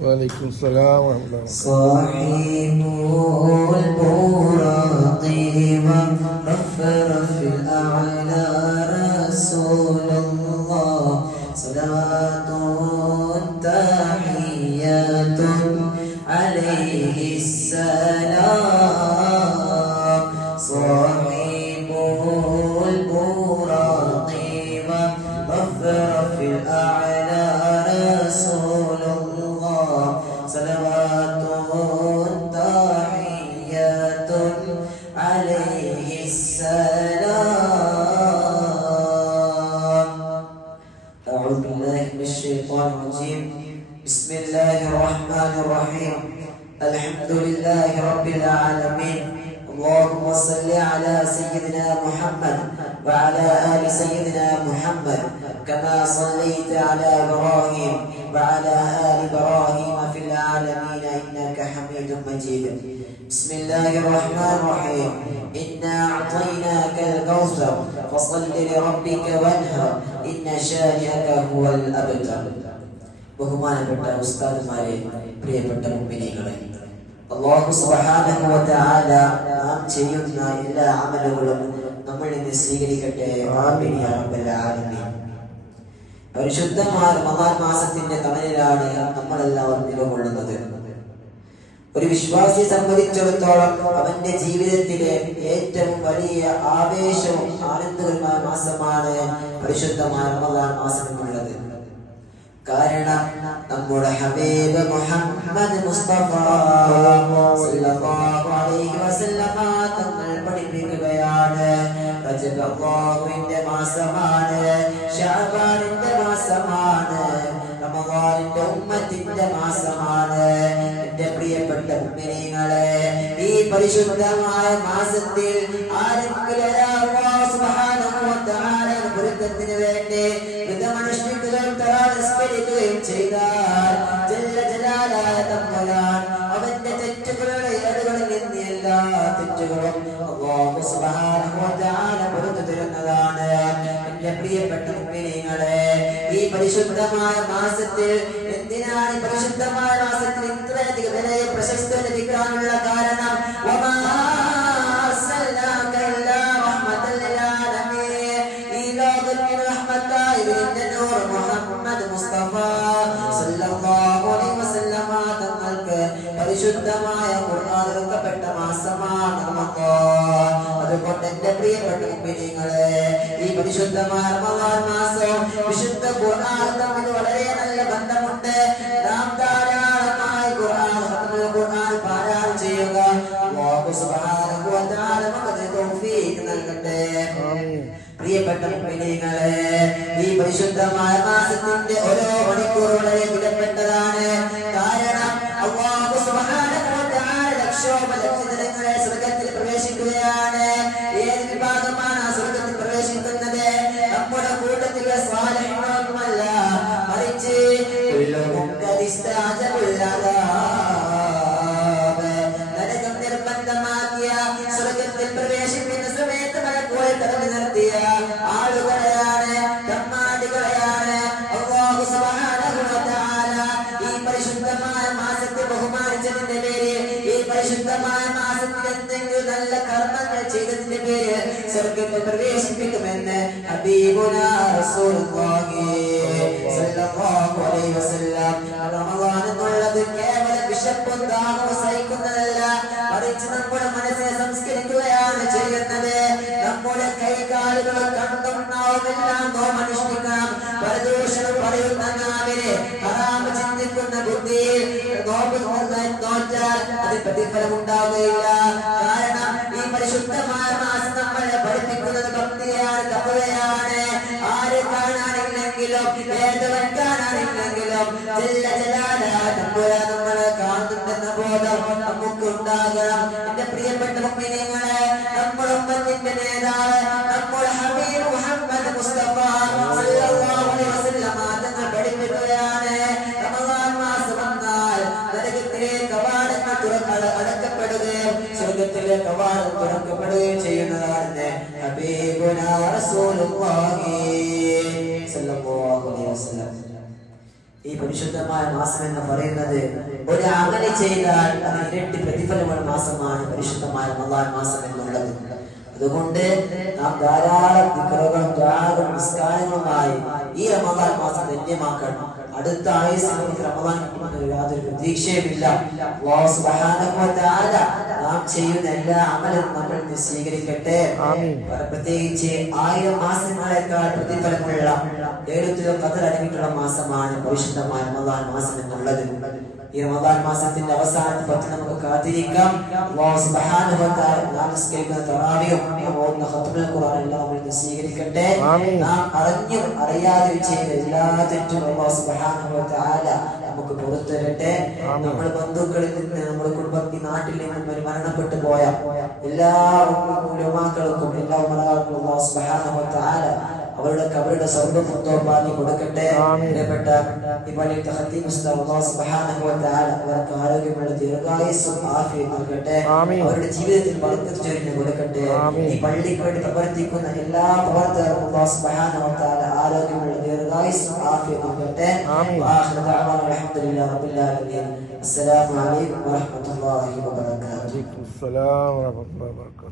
وعليكم السلام ورحمة الله. صاحب البراق والرفرف الأعلى رسول الله صلاة تحيات عليه السلام. صاحب البراق والرفرف الأعلى رسول الله صلوات تحيات عليه السلام. أعوذ بالله من الشيطان الرجيم. بسم الله الرحمن الرحيم. الحمد لله رب العالمين. اللهم صل على سيدنا محمد وعلى آل سيدنا محمد كما صليت على إبراهيم وعلى آل إبراهيم في العالمين إنك حميد مجيد. بسم الله الرحمن الرحيم. إنا أعطيناك الكوثر فصل لربك وانهر إن شانئك هو الأبتر. ബഹുമാനപ്പെട്ട ഉസ്താദുമാരെ, പ്രിയപ്പെട്ട മുഅ്മിനീങ്ങളെ, അല്ലാഹു സുബ്ഹാനഹു വ തആല നാം ചെയ്യുന്ന എല്ലാ അമലുകളും നമ്മളിൽ നിന്ന് സ്വീകരിക്കട്ടെ. ആമീൻ യാ റബ്ബൽ ആലമീൻ. പരിശുദ്ധമായ റമദാൻ മാസത്തിന്റെ തണലിലാണ് നമ്മളെല്ലാവരും നിലകൊള്ളുന്നത്. ഒരു വിശ്വാസിയെ സംബന്ധിച്ചിടത്തോളം അവന്റെ ജീവിതത്തിലെ ഏറ്റവും വലിയ ആവേശവും ആനന്ദകരമായ മാസമാണ് പരിശുദ്ധമായ റമദാൻ മാസം എന്നുള്ളത്. കാരണം നമ്മുടെ ഹബീബ് മുഹമ്മദ് മുസ്തഫ സല്ലല്ലാഹു അലൈഹി വസല്ലമ തങ്ങൾ പഠിപ്പിക്കുകയാണ്, റജബ് അല്ലാഹുവിന്റെ മാസമാണ്, ശഅബാനിന്റെ മാസമാണ്, റമദാനിന്റെ ഉമ്മത്തിന്റെ മാസമാണ്. എന്റെ പ്രിയപ്പെട്ട മുഅ്മിനീങ്ങളെ, ഈ പരിശുദ്ധമായ മാസത്തിൽ ആരെങ്കിലും അല്ലാഹു സുബ്ഹാനഹു വ തആല പൊരുത്തത്തിന് വേണ്ടി വിധമനുഷ്ഠിക്കുകയും തറാവിസ്കരിക്കുകയും ചെയ്താൽ ജല്ല ജലാലായ തമ്പുരാൻ അവന്റെ തെറ്റുകളുടെ ഏടുകളിൽ നിന്ന് എല്ലാ തെറ്റുകളും അല്ലാഹു സുബ്ഹാനഹു വ തആല പൊറുത്തു തരുന്നതാണ്. എന്റെ പ്രിയപ്പെട്ട മുഅ്മിനീങ്ങളെ, ഈ പരിശുദ്ധമായ മാസത്തിൽ എന്തിനാണ് ഈ പരിശുദ്ധമായ മാസത്തിൽ ഇത്രയധികം വിലയെ പ്രശസ്തി ലഭിക്കാനുള്ള കാരണം? പരിശുദ്ധമായ ഖുർആൻ ഇറക്കപ്പെട്ട മാസമാണ് റമദാൻ. അതുകൊണ്ട് എന്റെ പ്രിയപ്പെട്ട മുഅ്മിനീങ്ങളെ, ഈ പരിശുദ്ധമായ റമദാൻ മാസവും വിശുദ്ധ ഖുർആൻ തമ്മിൽ വളരെ നല്ല ബന്ധമുണ്ട്. നാം ധാരാളമായി ഖുർആൻ പാരായണം ചെയ്യുക. അല്ലാഹു സുബ്ഹാനഹു വ തആല നമുക്ക് തൗഫീഖ് നൽകട്ടെ. പ്രിയപ്പെട്ട മുഅ്മിനീങ്ങളെ, ഈ പരിശുദ്ധമായ മാസത്തിന്റെ ഓരോ മണിക്കൂർ വളരെ വിലപ്പെട്ടതാണ്. കാരണം അല്ലാഹു സുബ്ഹാനഹു വ തആല ലക്ഷോപലക്ഷങ്ങളെ സ്വർഗ്ഗത്തിൽ പ്രവേശിക്കുകയാണ്. ഏത് വിഭാഗമാണ് ആ സ്വർഗ്ഗത്തിൽ പ്രവേശിക്കുന്നത്? നമ്മുടെ കൂട്ടത്തിലെ സാലിഹീങ്ങളൊന്നുമല്ല, മറിച്ച് നരകം നിർബന്ധമാക്കിയ സ്വർഗ്ഗത്തിൽ പ്രവേശിക്കുന്ന സമയത്ത് മലക്കുകൾ തടഞ്ഞു നിർത്തിയ ആളുകളെയാണ്, തമ്മാടികളെയാണ്. അല്ലാഹു സുബ്ഹാനഹു വ തആല ഈ പരിശുദ്ധമായ മാസത്തെ ബഹുമാനിച്ചതിന്റെ പേരിൽ, ഈ പരിശുദ്ധമായ മാസത്തിൽ എന്തെങ്കിലും നല്ല കർമ്മങ്ങൾ ചെയ്തതിന്റെ പേരിൽ സ്വർഗ്ഗത്തിൽ പ്രവേശിപ്പിക്കുമെന്ന് ഹബീബുനാ റസൂലുള്ളാഹി സ്വല്ലല്ലാഹു അലൈഹി വസല്ലം. റമദാൻ എന്നുള്ളത് കേവലം വിശപ്പും ദാഹവും സഹിക്കുന്നതല്ല, മറിച്ച് നമ്മുടെ മനസ്സിനെ സംസ്കരിക്കുകയാണ് ചെയ്യുന്നത്. നമ്മുടെ കൈകാലുകൾ കണ്ടും നാവുമെല്ലാം നോമനുഷ്ഠിക്കണം. പരദൂഷണം പറയുന്ന നാവിനെ, ഹറാമ് ചിന്തിക്കുന്ന ബുദ്ധിയിൽ നോമ്പ് നോറ്റാൽ അത് പ്രതിഫലം ഉണ്ടാവുകയില്ല. കാരണം ഈ പരിശുദ്ധമായ മാസം നമ്മളെ പഠിപ്പിക്കുന്നത് ഭക്തിയാണ്, തഖ്വയാണ്. ആരെ കാണാനില്ലെങ്കിലും, ഏതവൻ കാണാനില്ലെങ്കിലും ജല്ല ജലാലായ തമ്പുരാൻ നമ്മളെ കാണുന്നുണ്ടെന്ന ബോധം നമുക്ക് ഉണ്ടാകണം. എന്റെ പ്രിയപ്പെട്ട മുഅ്മിനീങ്ങളെ, നമ്മുടെ ഉമ്മത്തിന്റെ നേതാവ് നമ്മുടെ ഹബീബ് മുഹമ്മദ് മുസ്തഫ സല്ലല്ലാഹു അലൈഹി വസല്ലം തങ്ങൾ പഠിപ്പിക്കുകയാണ്, റമദാൻ മാസം വന്നാൽ നരകത്തിലെ കവാടങ്ങൾ അടക്കപ്പെടുകയും സ്വർഗ്ഗത്തിലെ കവാടം തുറക്കപ്പെടുകയും ചെയ്യുന്നതാണ് ഹബീബുനാ റസൂലുള്ളാഹി സ്വല്ലല്ലാഹു അലൈഹി വസല്ലം. ഈ പരിശുദ്ധമായ മാസം എന്ന് പറയുന്നത് ഒരു അമല് ചെയ്താൽ അത് ഇരട്ടി പ്രതിഫലമുള്ള മാസമാണ് പരിശുദ്ധമായ റമദാൻ മാസം എന്നുള്ളത്. അതുകൊണ്ട് നാം ധാരാളം ദിക്റുകളും ദുആകളും നിസ്കാരങ്ങളുമായി ഈ റമദാൻ മാസം ധന്യമാക്കണം. അടുത്ത ആയുസ്സിൽ നമുക്ക് റമദാൻ കിട്ടുമെന്ന് യാതൊരു പ്രതീക്ഷയുമില്ല. അല്ലാഹു സുബ്ഹാനഹു വ തആല നാം ചെയ്യുന്ന എല്ലാ അമലും നമ്മൾ സ്വീകരിക്കട്ടെ. പ്രത്യേകിച്ച് 1000 മാസങ്ങളെക്കാൾ പ്രതിഫലമുള്ള ലൈലത്തുൽ ഖദർ അടങ്ങിയിട്ടുള്ള മാസമാണ് പരിശുദ്ധമായ റമദാൻ മാസം എന്നുള്ളത്. ഈ റമദാൻ മാസത്തിന്റെ അവസാനത്തെ 10 നമുക്ക് കാത്തിരിക്കാം. അല്ലാഹു സുബ്ഹാനഹു വ തആല നാം നിസ്കരിക്കുന്ന തറാവിയും ഓതുന്ന ഖത്മുൽ ഖുർആൻ എല്ലാം നമ്മൾ സ്വീകരിക്കട്ടെ. നാം അറിഞ്ഞും അറിയാതെയും ചെയ്ത എല്ലാ തെറ്റും അല്ലാഹു സുബ്ഹാനഹു വ തആല നമുക്ക് പുറത്തു തരട്ടെ. നമ്മുടെ ബന്ധുക്കളിൽ നിന്ന്, നമ്മുടെ കുടുംബത്തിൽ, നാട്ടിൽ നിന്നും മരണപ്പെട്ടു പോയ എല്ലാ ഉലമാക്കൾക്കും എല്ലാ ഉമറാക്കൾക്കും അല്ലാഹു സുബ്ഹാനഹു വ തആല അവരുടെ കബറുടെ സ്വർഗ്ഗപുത്രമാക്കി കൊടുക്കട്ടെ. പ്രിയപ്പെട്ട ഈ പള്ളിയിലെ ഖത്തീബ് ഉസ്താദ് അല്ലാഹു സുബ്ഹാനഹു വ തആല അവർക്ക് ആരോഗ്യമുള്ള ദീർഘായുസ്സും ആഫിയത്തും നൽകട്ടെ. അവരുടെ ജീവിതത്തിൽ ബർക്കത്ത് ചൊരിഞ്ഞു കൊടുക്കട്ടെ. ഈ പള്ളിക്ക് വേണ്ടി പ്രവർത്തിക്കുന്ന എല്ലാ പ്രവർത്തകർക്കും അല്ലാഹു സുബ്ഹാനഹു വ തആല ആരോഗ്യമുള്ള ദീർഘായുസ്സും ആഫിയത്തും നൽകട്ടെ. ആഖിറു ദഅവാന അൽഹംദുലില്ലാഹി റബ്ബിൽ ആലമീൻ. അസ്സലാമു അലൈക്കും വറഹ്മത്തുള്ളാഹി വബറകാതുഹു. അസ്സലാമു അലൈക്കും വറഹ്മത്തുള്ളാഹി വബറകാതുഹു.